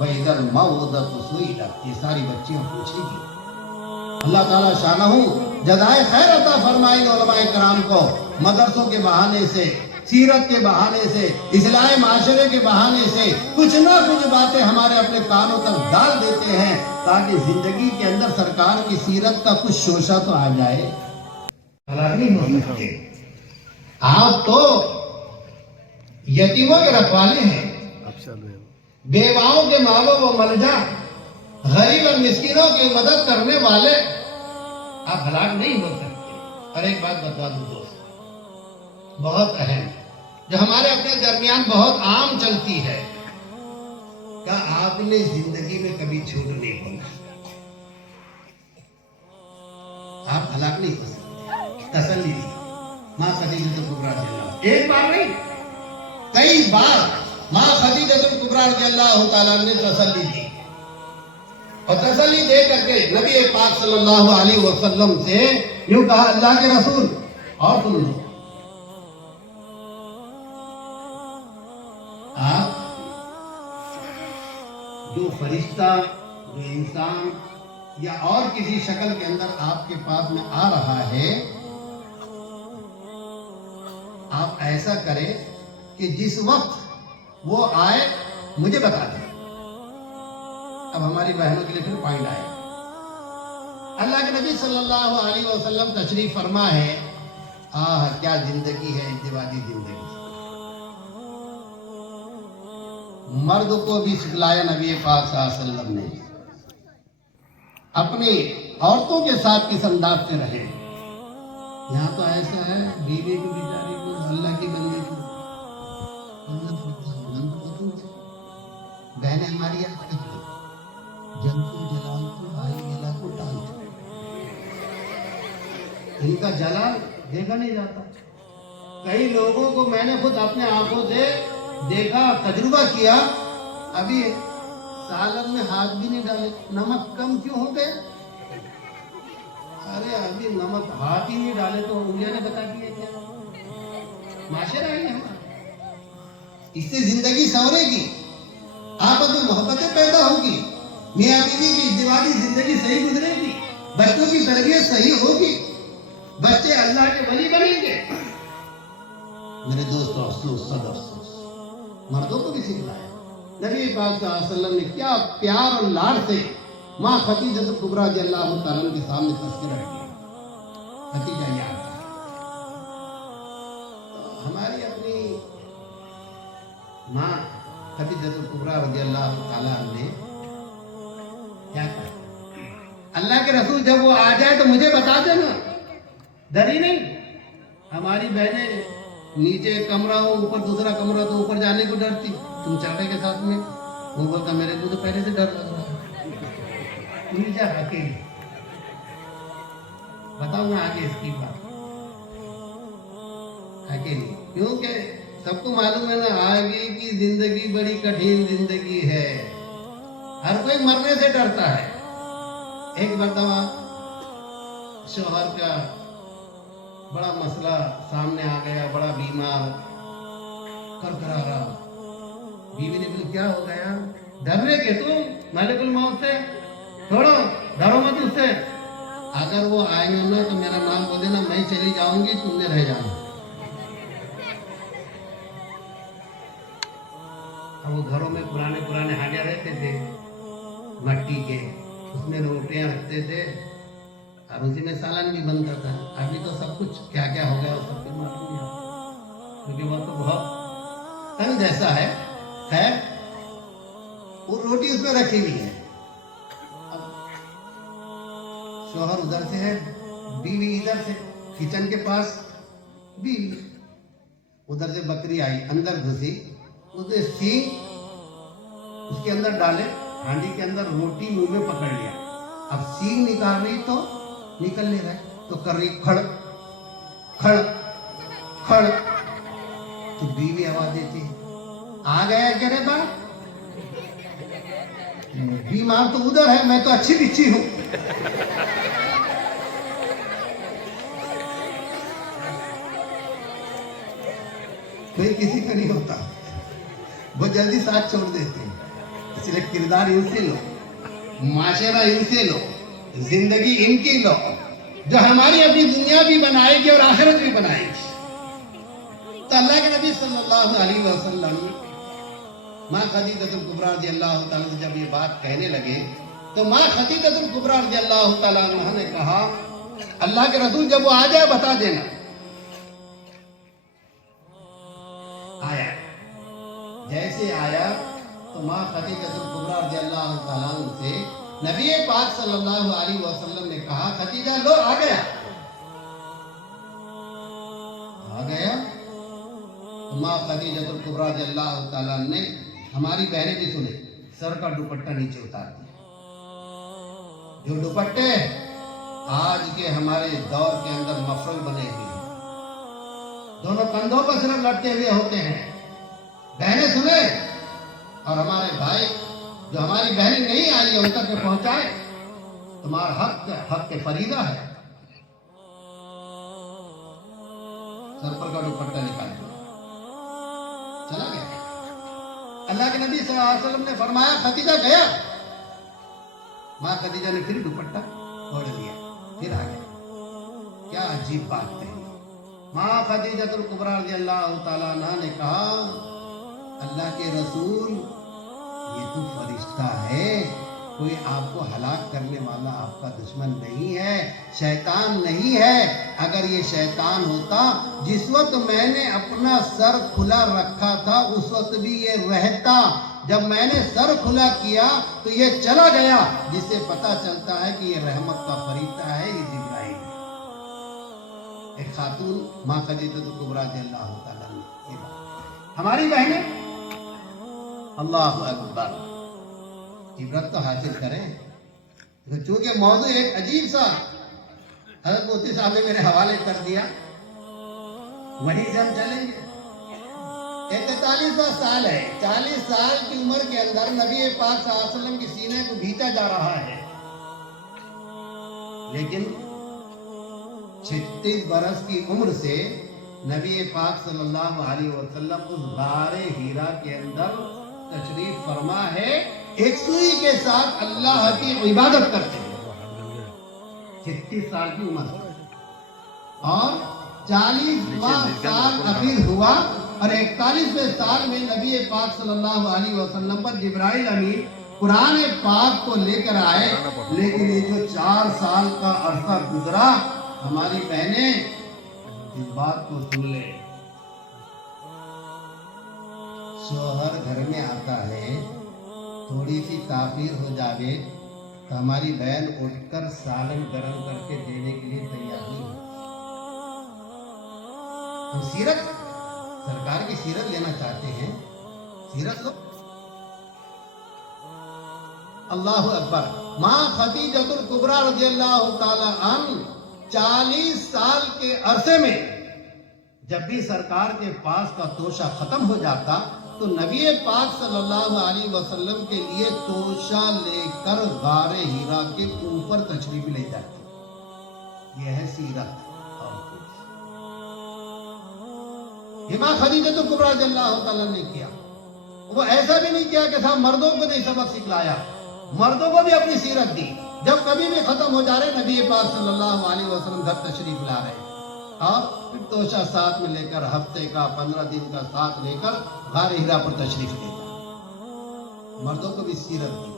وَإِذَا الْمَوْءُودَةُ سُئِلَتْ، یہ ساری بچیاں پوچھے گی۔ اللہ تعالیٰ شانہ جزائے خیر عطا فرمائے علماء کرام کو، مدرسوں کے بہانے سے، سیرت کے بہانے سے، اصلاح معاشرے کے بہانے سے کچھ نہ کچھ باتیں ہمارے اپنے کانوں تک ڈال دیتے ہیں تاکہ زندگی کے اندر سرکار کی سیرت کا کچھ شوشہ تو آ جائے۔ نہیں ہو سکتے۔ آپ تو یتیموں کے رکھوالے ہیں، بیواؤں کے ماں باپ و ملجا، غریب اور مسکینوں کی مدد کرنے والے، آپ ہلاک نہیں ہو سکتے۔ اور ایک بات بتا دوں دوست، بہت اہم، جو ہمارے اپنے درمیان بہت عام چلتی ہے، کہ آپ نے زندگی میں کبھی جھوٹ نہیں بولا، آپ ہلاک نہیں ہو سکتے۔ تسلی دی ماں خدیجہ کبریٰ رضی اللہ عنہا، ایک بار نہیں کئی بار ماں خدیجہ کبریٰ رضی اللہ تعالیٰ نے تسلی دی، اور تسلی دے کر کے نبی پاک صلی اللہ علیہ وسلم سے یوں کہا، اللہ کے رسول، اور سن لو، آپ جو فرشتہ، جو انسان یا اور کسی شکل کے اندر آپ کے پاس میں آ رہا ہے، آپ ایسا کریں کہ جس وقت وہ آئے مجھے بتا دیں۔ اب ہماری بہنوں کے لیے پھر پوائنٹ آئے۔ اللہ کے نبی صلی اللہ علیہ وسلم تشریف فرما ہے، آہ کیا زندگی ہے ازدواجی زندگی۔ مرد کو بھی سکھلایا نبی پاک صلی اللہ علیہ وسلم نے، اپنی عورتوں کے ساتھ کس انداز سے رہے۔ یہاں تو ایسا ہے، بیوی کو بیچاری کو، اللہ کی بندی کو بہنیں ہماری جن کو جلال کو بھائی ملا کو ٹال، ان کا جلال دیکھا نہیں جاتا۔ کئی لوگوں کو میں نے خود اپنے آنکھوں سے دیکھا، تجربہ کیا، ابھی سالن میں ہاتھ بھی نہیں ڈالے، نمک کم کیوں ہو گئے؟ ارے ابھی نمک ہاتھ ہی نہیں ڈالے تو انگلیاں نے بتا دیا کیا؟ معاشرہ ہے ہمارا، اس سے زندگی سنورے گی، آپس میں محبتیں پیدا ہوگی، میاں بیوی کی ازدواجی زندگی صحیح گزرے گی، بچوں کی تربیت صحیح ہوگی، بچے اللہ کے ولی بنیں گے۔ میرے دوستو، افسوس، صد افسوس، مردوں کو بھی سکھلایا نبی پاک صلی اللہ علیہ وسلم نے، کیا پیار اور لاڈ سے ماں خدیجہ کبریٰ رضی اللہ تعالیٰ عنہ کے سامنے تذکرہ کیا۔ خدیجہ یاد ہے، ہماری اپنی ماں خدیجہ کبریٰ رضی اللہ تعالیٰ عنہ نے کیا کہا، اللہ کے رسول جب وہ آ جائے تو مجھے بتا دینا، ڈری نہیں۔ ہماری بہنیں نیچے ایک کمرہ ہو، اوپر دوسرا کمرہ، تو اوپر جانے کو ڈرتی، تم چاٹے کے ساتھ میں، وہ بولتا میرے کو تو پہلے سے ڈر لگ رہا ہے، تم جا اکیلی۔ بتاؤں گا آگے اس کی بات، اکیلی، کیونکہ سب کو معلوم ہے نا، آگے کی زندگی بڑی کٹھین زندگی ہے، ہر کوئی مرنے سے ڈرتا ہے۔ ایک مرتبہ شوہر کا بڑا مسئلہ سامنے آ گیا، بڑا بیمار، کرکرا رہا، بیوی نے بولا کیا ہو گیا؟ ڈر رہے کہ تم ملک الموت سے؟ چھوڑو، ڈرو مت اس سے، اگر وہ آئیں گے نا تو میرا نام بول دینا، میں چلی جاؤں گی، تم نے رہ جانا۔ اب وہ گھروں میں پرانے حاجہ رہتے تھے مٹی کے، اس میں روٹیاں رکھتے تھے اور اسی میں سالن بھی بنتا تھا۔ ابھی تو سب کچھ کیا کیا ہو گیا، سب کے معلوم ہے، کیونکہ وہ تو بہت تنگ جیسا ہے۔ خیر، وہ روٹی اس میں رکھی ہوئی ہے، اب شوہر ادھر سے ہے، بیوی ادھر سے، کچن کے پاس بیوی، ادھر سے بکری آئی، اندر گھسی، اسے سینگ اس کے اندر ڈالے، ہانڈی کے اندر روٹی منہ میں پکڑ لیا، اب سینگ نکال رہی تو نکل نہیں رہا، تو کر رہی کھڑ کھڑ کھڑ، تو بیوی آواز دیتی آ گیا کیا رے باپ؟ بیمار تو ادھر ہے، میں تو اچھی بچی ہوں۔ کوئی کسی کا نہیں ہوتا، وہ جلدی ساتھ چھوڑ دیتے ہیں۔ اس لیے کردار ان سے لو، معاشرہ ان سے لو، زندگی ان کی لو جو ہماری اپنی دنیا بھی بنائے گی اور آخرت بھی بنائے گی۔ تو اللہ کے نبی صلی اللہ علیہ وسلم ماں خدیجہ الکبریٰ رضی اللہ تعالیٰ عنہ جب یہ بات کہنے لگے تو ماں خدیجہ الکبریٰ رضی اللہ تعالیٰ عنہ نے کہا اللہ کے رسول جب وہ آ جائے بتا دینا۔ آیا، جیسے آیا تو ماں خدیجہ الکبریٰ رضی اللہ تعالیٰ عنہ سے نبی پاک صلی اللہ علیہ وسلم نے کہا خدیجہ لو آ گیا، آ گیا۔ ماں خدیجہ الکبریٰ رضی اللہ تعالیٰ نے ہماری بہنیں بھی سنے سر کا دوپٹہ نیچے اتار دیا۔ جو دوپٹے آج کے ہمارے دور کے اندر مفرل بنے ہوئے ہیں، دونوں کندھوں پر صرف لٹکے ہوئے ہوتے ہیں، بہنیں سنے اور ہمارے بھائی جو ہماری بہنیں نہیں آئی ان تک پہنچائے۔ تمہارا حق فریضہ ہے، سر پر کا دوپٹہ نکال دیا، چلا گیا۔ اللہ کے نبی صلی اللہ علیہ وسلم نے فرمایا خدیجہ گیا، ماں خدیجہ نے پھر دوپٹہ اوڑھ لیا، پھر آ گیا۔ کیا عجیب بات ہے۔ ماں خدیجہ الکبریٰ رضی اللہ تعالیٰ عنہ نے کہا اللہ کے رسول یہ تو فرشتہ ہے، کوئی آپ کو ہلاک کرنے والا آپ کا دشمن نہیں ہے، شیطان نہیں ہے۔ اگر یہ شیطان ہوتا جس وقت میں نے اپنا سر کھلا رکھا تھا اس وقت بھی یہ رہتا، جب میں نے سر کھلا کیا تو یہ چلا گیا، جس سے پتہ چلتا ہے کہ یہ رحمت کا فرشتہ ہے، یہ جبرائیل ہے۔ ایک خاتون ماں خدیجہ الکبریٰ رضی اللہ تعالیٰ عنہ، ہماری بہنیں اللہ اکبر عبرت تو حاصل کریں۔ چونکہ موضوع ایک عجیب سا حضرت مفتی صاحب نے میرے حوالے کر دیا، وہیں سے ہم چلیں گے۔ 41واں سال ہے، 40 سال کی عمر کے اندر نبی پاک صلی اللہ علیہ وسلم کی سینے کو بھیجا جا رہا ہے، لیکن 36 برس کی عمر سے نبی پاک صلی اللہ علیہ وسلم اس غار ہیرا کے اندر تشریف فرما ہے، ایک سوئی کے ساتھ اللہ کی عبادت کرتے ہیں۔ 36 سال کی عمر اور 40واں سال اخیر ہوا اور 41ویں سال میں نبی پاک صلی اللہ علیہ وسلم پر جبرائیل امین قرآن پاک کو لے کر آئے، لیکن یہ جو 4 سال کا عرصہ گزرا، ہماری بہنیں اس بات کو سن لے، شوہر گھر میں آتا ہے تھوڑی سی تاخیر ہو جاوے تو ہماری بہن اٹھ کر سالن گرم کر کے دینے کے لیے تیار نہیں ہوتی۔ ہم سیرت سرکار کی سیرت لینا چاہتے ہیں، سیرت لو۔ اللہ اکبر۔ ماں خدیجہ الکبریٰ رضی اللہ تعالی عنہ 40 سال کے عرصے میں جب بھی سرکار کے پاس کا توشہ ختم ہو جاتا تو نبی پاک صلی اللہ علیہ وسلم کے لیے توشہ لے کر غار ہیرا کے اوپر تشریف لے جاتی۔ یہ ہے سیرت۔ ماں خدیجہ الکبریٰ رضی اللہ تعالیٰ نے کیا، وہ ایسا بھی نہیں کیا کہ صاحب مردوں کو نہیں سبق سکھلایا، مردوں کو بھی اپنی سیرت دی۔ جب کبھی بھی ختم ہو جا رہے نبی پاک صلی اللہ علیہ وسلم گھر تشریف لا رہے اور پھر توشہ ساتھ میں لے کر ہفتے کا 15 دن کا ساتھ لے کر غار ہیرا پر تشریف لے جائے۔ مردوں کو بھی سیرت دی۔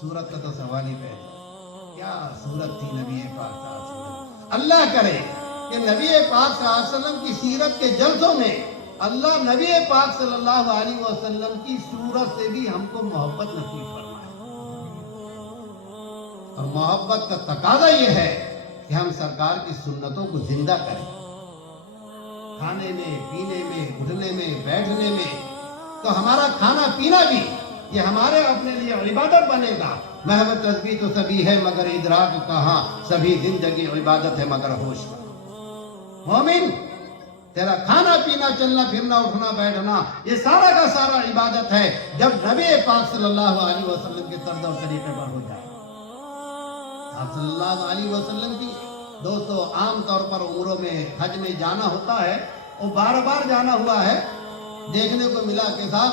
سورت کا تو سوال ہی پہلے، کیا سورت تھی نبی پاک صلی اللہ علیہ وسلم۔ اللہ کرے کہ نبی پاک صلی اللہ علیہ وسلم کی سیرت کے جلسوں میں اللہ نبی پاک صلی اللہ علیہ وسلم کی سورت سے بھی ہم کو محبت نصیب فرمائے۔ اور محبت کا تقاضا یہ ہے کہ ہم سرکار کی سنتوں کو زندہ کریں، کھانے میں، پینے میں، اٹھنے میں، بیٹھنے میں۔ تو ہمارا کھانا پینا بھی یہ ہمارے اپنے لیے عبادت بنے گا۔ محبت تسبیح تو سبھی ہے مگر ادراک کہاں، سبھی زندگی عبادت ہے مگر ہوش کہاں۔ مومن تیرا کھانا پینا، چلنا پھرنا، اٹھنا بیٹھنا، یہ سارا کا سارا عبادت ہے جب نبی پاک صلی اللہ علیہ وسلم کے طرز اور طریقے پر ہو جائے۔ آپ صلی اللہ علیہ وسلم کی دوستو عام طور پر عمروں میں حج میں جانا ہوتا ہے، وہ بار بار جانا ہوا ہے، دیکھنے کو ملا کہ صاحب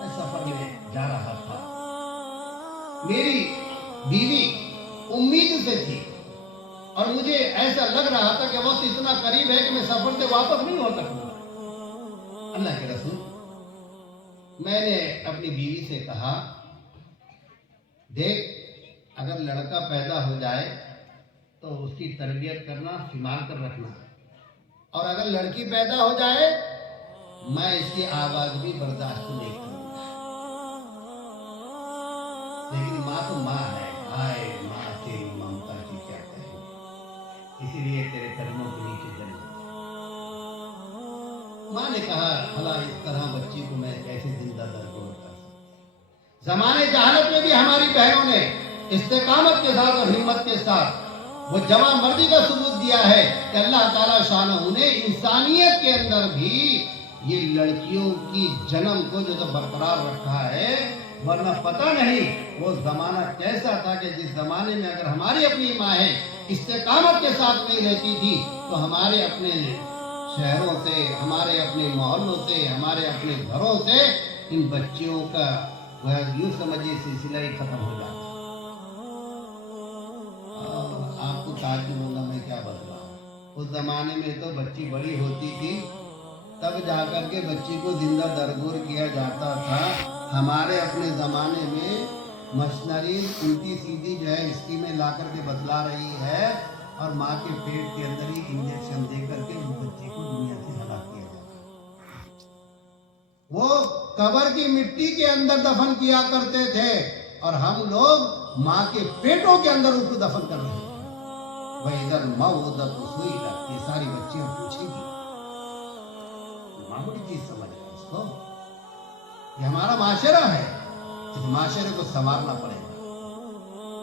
میں سفر میں جا رہا تھا، میری بیوی امید سے تھی اور مجھے ایسا لگ رہا تھا کہ وقت اتنا قریب ہے کہ میں سفر سے واپس نہیں ہو سکوں. اللہ کے رسول، میں نے اپنی بیوی سے کہا، دیکھ اگر لڑکا پیدا ہو جائے تو اس کی تربیت کرنا، سنبھال کر رکھنا، اور اگر لڑکی پیدا ہو جائے میں اس کی آواز بھی برداشت نہیں کروں گا. لیکن ماں تو ماں ہے، ہائے ماں تیری ممتا کی کیا کہیں، اسی لیے تیرے قدموں کے نیچے جل گئی. ماں نے کہا، بھلا اس طرح بچی کو میں کیسے زندہ درگور کر سکتا. زمانے جہالت میں بھی ہماری بہنوں نے استقامت کے ساتھ اور ہمت کے ساتھ وہ جوان مردی کا ثبوت دیا ہے کہ اللہ تعالیٰ شانہ نے انسانیت کے اندر بھی یہ لڑکیوں کی جنم کو جو برقرار رکھا ہے. ورنہ پتہ نہیں وہ زمانہ کیسا تھا کہ جس زمانے میں اگر ہماری اپنی مائیں استقامت کے ساتھ نہیں رہتی تھی تو ہمارے اپنے شہروں سے، ہمارے اپنے محلوں سے، ہمارے اپنے گھروں سے ان بچیوں کا یوں سمجھیے سلسلہ ہی ختم ہو جاتا. آپ کو تعجب ہوگا میں کیا بتلا. اس زمانے میں تو بچی بڑی ہوتی تھی تب جا کر کے بچی کو زندہ درگور کیا جاتا تھا. ہمارے اپنے زمانے میں مشنری الٹی سیدھی جو ہے اسکیمیں لا کر کے بتلا رہی ہے اور ماں کے پیٹ کے اندر ہی انجیکشن دے کر کے اس بچی کو دنیا سے ہلاک کیا جاتا ہے. وہ قبر کی مٹی کے اندر دفن کیا کرتے تھے اور ہم لوگ ماں کے پیٹوں کے اندر اس کو دفن کر رہے ہیں. وَإِذَا الْمَوْءُودَةُ سُئِلَتْ، یہ ساری بچیاں پوچھیں گی. معمولی چیز سمجھ رہے اس کو، یہ ہمارا معاشرہ ہے. اس معاشرے کو سنوارنا پڑے گا،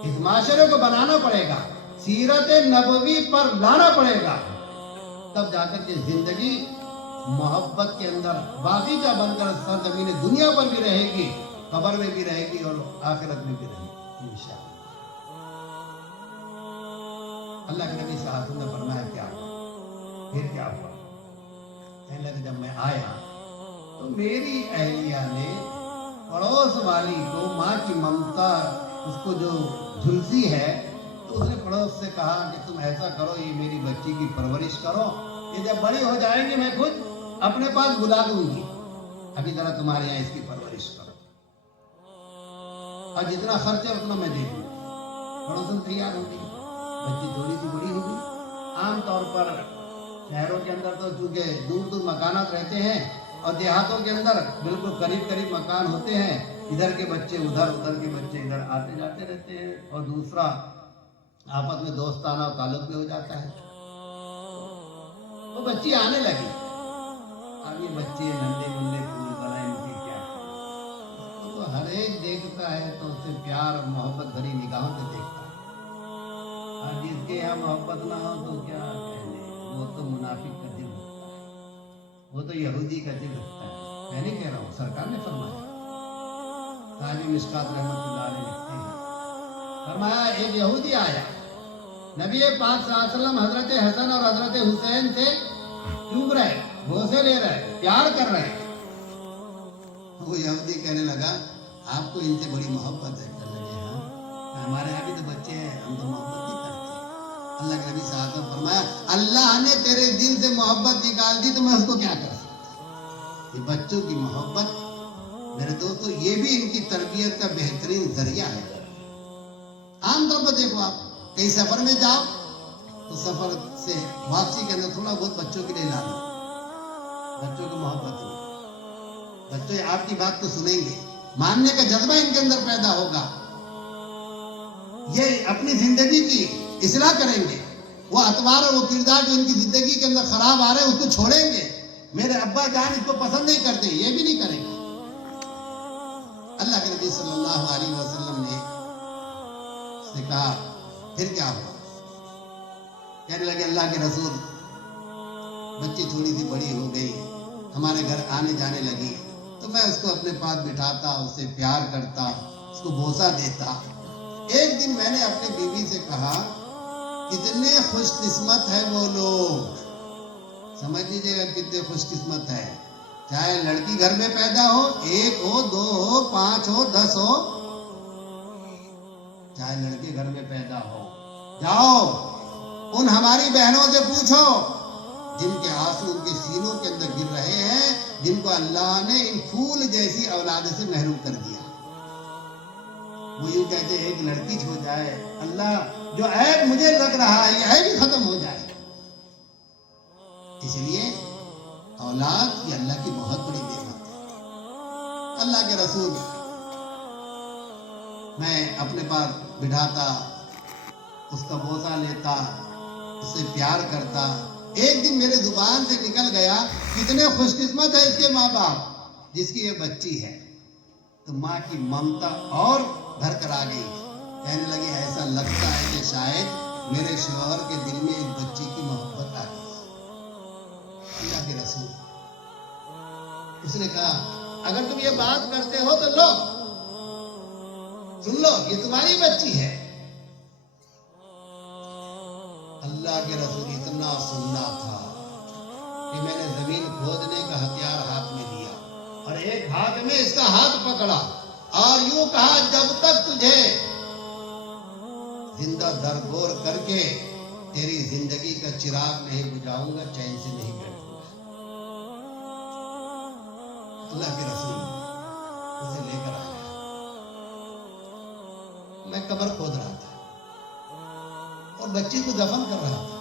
اس معاشرے کو بنانا پڑے گا، سیرت نبوی پر لانا پڑے گا. تب جا کر کے زندگی محبت کے اندر باغیچہ بن کر سرزمین دنیا پر بھی رہے گی، قبر میں بھی رہے گی اور آخرت میں بھی رہے گی انشاءاللہ. اللہ کے نبی صلی اللہ علیہ وسلم نے فرمایا کیا ہوا؟ پھر کیا ہوا؟ کہنے لگے جب میں آیا تو میری اہلیہ نے پڑوس والی کو ماں کی ممتا اس کو جو جھلسی ہے تو اس نے پڑوس سے کہا کہ تم ایسا کرو، یہ میری بچی کی پرورش کرو، یہ جب بڑی ہو جائیں گی میں خود اپنے پاس بلا دوں گی، ابھی ذرا تمہارے یہاں اس کی پرورش کرو اور جتنا خرچ ہے اتنا میں دے دوں گی. پڑوسن تیار ہو گئی. بچی تھوڑی سی بڑی ہوگی. عام طور پر شہروں کے اندر تو چونکہ دور دور مکانات رہتے ہیں اور دیہاتوں کے اندر بالکل قریب قریب مکان ہوتے ہیں، ادھر کے بچے ادھر، ادھر کے بچے ادھر آتے جاتے رہتے ہیں اور دوسرا آپس میں دوستانہ تعلق بھی ہو جاتا ہے. وہ بچی آنے لگی. اب یہ بچے ننھے منھے پھول بنائے ان کی کیا تو ہر ایک دیکھتا ہے تو اسے پیار اور محبت بھری نگاہوں سے دیکھتا ہے. اور جس کے یہاں محبت نہ ہو تو کیا کہنے، وہ تو منافق کا دل رکھتا ہے، وہ تو یہودی کا دل رکھتا ہے. میں نہیں کہہ رہا ہوں، سرکار نے فرمایا. صاحب مشکات رحمۃ اللہ علیہ لکھتے ہیں، فرمایا ایک یہودی آیا، نبی پاک صلی اللہ علیہ وسلم حضرت حسن اور حضرت حسین سے چوم رہے، بوسے لے رہے، پیار کر رہے. وہ یہودی کہنے لگا آپ کو ان سے بڑی محبت ہے. کہنے لگے ہاں، ہمارے یہاں بھی تو بچے ہیں، ہم تو محبت نہیں کرتے. اللہ کے نبی صلی اللہ علیہ وسلم فرمایا اللہ نے تیرے دل سے محبت نکال دی تو میں اس کو کیا کر سکتا. یہ بچوں کی محبت میرے دوستو یہ بھی ان کی تربیت کا بہترین ذریعہ ہے. عام طور پر دیکھو آپ کہیں سفر میں جاؤ تو سفر سے واپسی کے اندر تھوڑا بہت بچوں کے لیے لا دو. بچوں کی محبت ہو، بچے آپ کی بات کو سنیں گے، ماننے کا جذبہ ان کے اندر پیدا ہوگا، یہ اپنی زندگی کی اصلاح کریں گے. وہ اطوار اور وہ کردار جو ان کی زندگی کے اندر خراب آ رہے ہیں اس کو چھوڑیں گے. میرے ابا جان اس کو پسند نہیں کرتے، یہ بھی نہیں کریں گے. اللہ کے نبی صلی اللہ علیہ وسلم نے سے کہا پھر کیا ہوا؟ کہنے لگے اللہ کے رسول بچی تھوڑی سی بڑی ہو گئی، ہمارے گھر آنے جانے لگی تو میں اس کو اپنے پاس بٹھاتا، اس سے پیار کرتا، اس کو بوسہ دیتا. ایک دن میں نے اپنی بیوی سے کہا کتنے خوش قسمت ہے وہ لوگ، سمجھ لیجیے گا کتنے خوش قسمت ہے چاہے لڑکی گھر میں پیدا ہو، 1 ہو، 2 ہو، 5 ہو، 10 ہو، چاہے لڑکے گھر میں پیدا ہو، جاؤ ان ہماری بہنوں سے پوچھو جن کے آنسو ان کے سینوں کے اندر گر رہے ہیں، جن کو اللہ نے ان پھول جیسی اولاد سے محروم کر دیا۔ وہ یوں کہتے ہیں ایک لڑکی چھو جائے، اللہ جو عیب مجھے لگ رہا ہے یہ عیب ہی ختم ہو جائے۔ اس لیے اولاد یہ اللہ کی بہت بڑی نعمت ہے۔ اللہ کے رسول میں اپنے پاس بٹھاتا، اس کا بوسہ لیتا، اس سے پیار کرتا۔ ایک دن میرے زبان سے نکل گیا، کتنے خوش قسمت ہے اس کے ماں باپ جس کی یہ بچی ہے۔ تو ماں کی ممتا اور بھر کر آ گئی، کہنے لگی ایسا لگتا ہے کہ شاید میرے شوہر کے دل میں اس بچی کی محبت آ گئی۔ اللہ کے رسول اس نے کہا اگر تم یہ بات کرتے ہو تو لو سن لو، یہ تمہاری بچی ہے۔ اللہ کے رسول اتنا سننا تھا کہ میں نے زمین کھودنے کا ہتھیار ہاتھ میں لیا اور ایک ہاتھ میں اس کا ہاتھ پکڑا اور یوں کہا جب تک تجھے زندہ درگور کر کے تیری زندگی کا چراغ نہیں بجھاؤں گا چین سے نہیں بیٹھوں گا۔ اللہ کے رسول اسے لے کر آیا، میں قبر کھود رہا تھا اور بچی کو دفن کر رہا تھا۔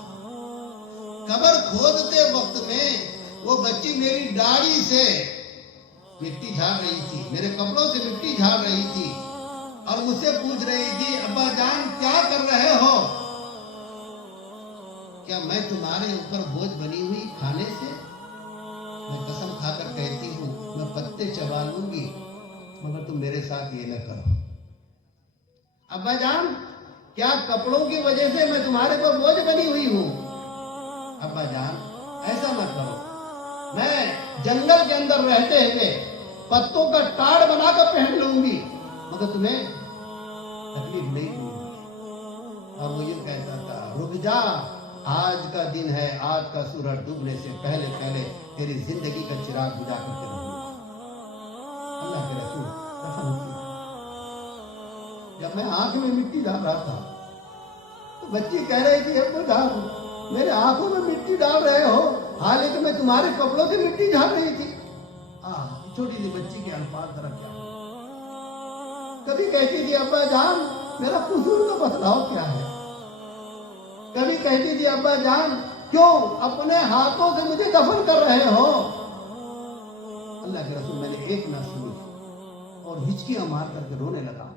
قبر کھودتے وقت میں وہ بچی میری داڑھی سے مٹی جھاڑ رہی تھی، میرے کپڑوں سے مٹی جھاڑ رہی تھی اور مجھ سے پوچھ رہی تھی ابا جان کیا کر رہے ہو؟ کیا میں تمہارے اوپر بوجھ بنی ہوئی کھانے سے؟ میں قسم کھا کر کہتی ہوں میں پتے چبا لوں گی مگر تم میرے ساتھ یہ نہ کرو۔ ابا جان کیا کپڑوں کی وجہ سے میں تمہارے پر بوجھ بنی ہوئی ہوں؟ ابا جان ایسا نہ کرو، میں جنگل کے اندر رہتے ہوئے پتوں کا ٹاڑ بنا کر پہن لوں گی مگر تمہیں تکلیف نہیں دوں گی۔ اور وہ یہ کہتا تھا رک جا، آج کا دن ہے، آج کا سورج ڈوبنے سے پہلے پہلے تیری زندگی کا چراغ بجھا کر کے رہوں گا۔ اللہ کے رسول دفن ہو گیا۔ جب میں آنکھ میں مٹی ڈال رہا تھا تو بچی کہہ رہی تھی ابو جان میرے آنکھوں میں مٹی ڈال رہے ہو حالانکہ میں تمہارے کپڑوں سے مٹی جھاڑ رہی تھی۔ چھوٹی سی بچی کے الفاظ ذرا کیا، کبھی کہتی تھی ابا جان میرا قصور کا بتلاؤ کیا ہے، کبھی کہتی تھی ابا جان کیوں اپنے ہاتھوں سے مجھے دفن کر رہے ہو۔ اللہ کے رسول میں نے ایک نہ سنی اور ہچکیاں مار کر کے رونے لگا۔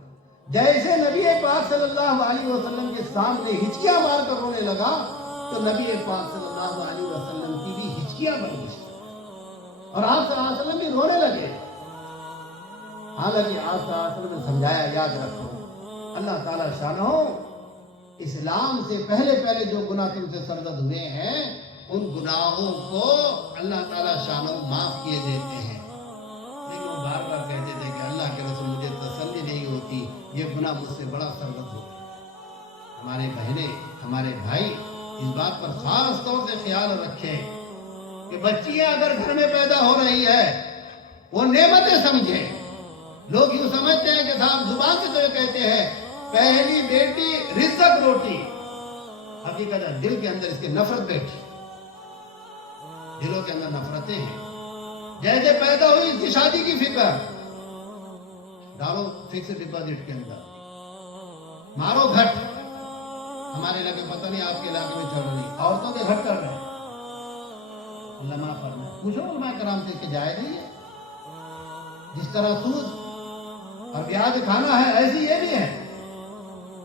جیسے نبی پاک صلی اللہ علیہ وسلم کے سامنے ہچکیاں مار کر رونے لگا تو نبی پاک صلی اللہ علیہ وسلم کی بھی ہچکیاں بن گئی اور آپ صلی اللہ علیہ وسلم بھی رونے لگے۔ حالانکہ آپ صلی اللہ علیہ وسلم نے سمجھایا یاد رکھو اللہ تعالیٰ شانہ اسلام سے پہلے پہلے جو گناہ تم سے سرزد ہوئے ہیں ان گناہوں کو اللہ تعالیٰ شانہ معاف کیے دیتے ہیں، لیکن وہ بار بار کہتے تھے کہ اللہ کے رسول مجھے تسلی نہیں ہوتی، یہ گناہ مجھ سے بڑا سرزد ہو گیا۔ ہمارے بہنیں ہمارے بھائی اس بات پر خاص طور سے خیال رکھیں کہ بچیاں اگر گھر میں پیدا ہو رہی ہے وہ نعمتیں سمجھیں۔ لوگ یوں سمجھتے ہیں کہ صاحب زبان سے تو یہ کہتے ہیں پہلی بیٹی رزق روٹی، حقیقت ہے دل کے اندر اس کے نفرت بیٹھی، دلوں کے اندر نفرتیں ہیں۔ جیسے پیدا ہوئی اس کی شادی کی فکر ڈالو فکس ڈپازٹ کے اندر، مارو گھٹ۔ ہمارے علاقے پتہ نہیں آپ کے علاقے میں چل رہی عورتوں کے گھٹ کر رہے ہیں، اللہ معاف فرمائے۔ پوچھو علماء کرام سے کہ جائز نہیں ہے، جس طرح سود اور بیاج کھانا ہے ایسی یہ بھی ہے۔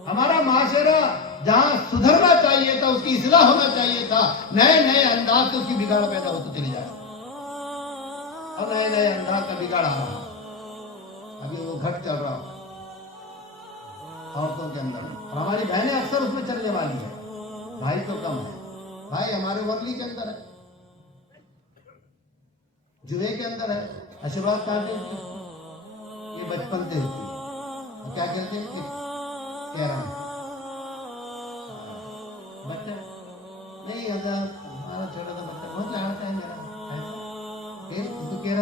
ہمارا معاشرہ جہاں سدھرنا چاہیے تھا اس کی اصلاح ہونا چاہیے تھا، نئے نئے انداز سے اس کی بگاڑ پیدا ہوتی چلی جائے اور نئے نئے انداز کا بگاڑ آ رہا، ابھی وہ گھٹ چل رہا عورتوں کے اندر، اور ہماری بہنیں اکثر اس میں چلنے والی ہے، بھائی تو کم ہے۔ بھائی ہمارے ورلی کے اندر ہے، جوئے کے اندر ہے، اشباط کاٹے یہ بچپن سے ہوتی ہے، اور کیا کہتے ہیں کہ کیرم بچہ نہیں حضرت ہمارا چھوٹا سا بچہ بہت لڑتا ہے میرا، پھر اس کو کیرم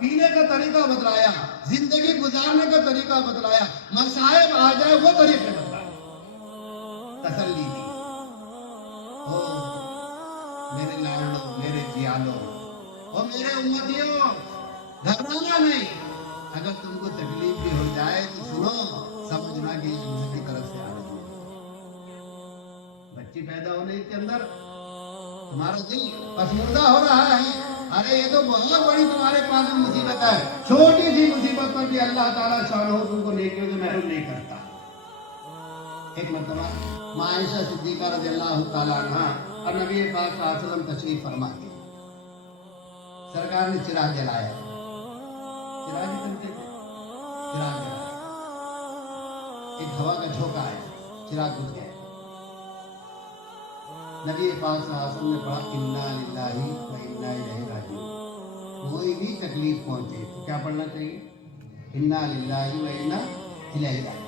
پینے کا طریقہ بتلایا، زندگی گزارنے کا طریقہ بتلایا، مصائب آ جائے وہ طریقے بتلائے، تسلی دی۔ او میرے لاڈلو، میرے جیالو، اور میرے امتیوں، گھبرانا نہیں، اگر تم کو تکلیف بھی ہو جائے تو سنو، سمجھنا کہ یہ اللہ کی طرف سے آ رہی ہے۔ بچی پیدا ہونے کے اندر تمہارا دل پسماندہ ہو رہا ہے، ارے یہ تو بہت بڑی تمہارے پاس مصیبت ہے، چھوٹی سی مصیبت پر بھی اللہ تعالیٰ شانہ تم کو نیکیوں سے محروم نہیں کرتا۔ ایک مرتبہ ماں عائشہ صدیقہ رضی اللہ تعالیٰ عنہ اور نبی پاک صلی اللہ علیہ وسلم تشریف فرما گئے، سرکار نے چراغ جلایا، چراغ ہی چلتے تھے، چراغ جلایا، ایک ہوا کا جھونکا آیا، چراغ بجھ گیا، نبی پاک صلی اللہ علیہ وسلم نے پڑھا انا للہ و انا الیہ راجعون۔ کوئی بھی تکلیف پہنچے تو کیا پڑھنا چاہیے؟ انا للہ و انا الیہ راجعون۔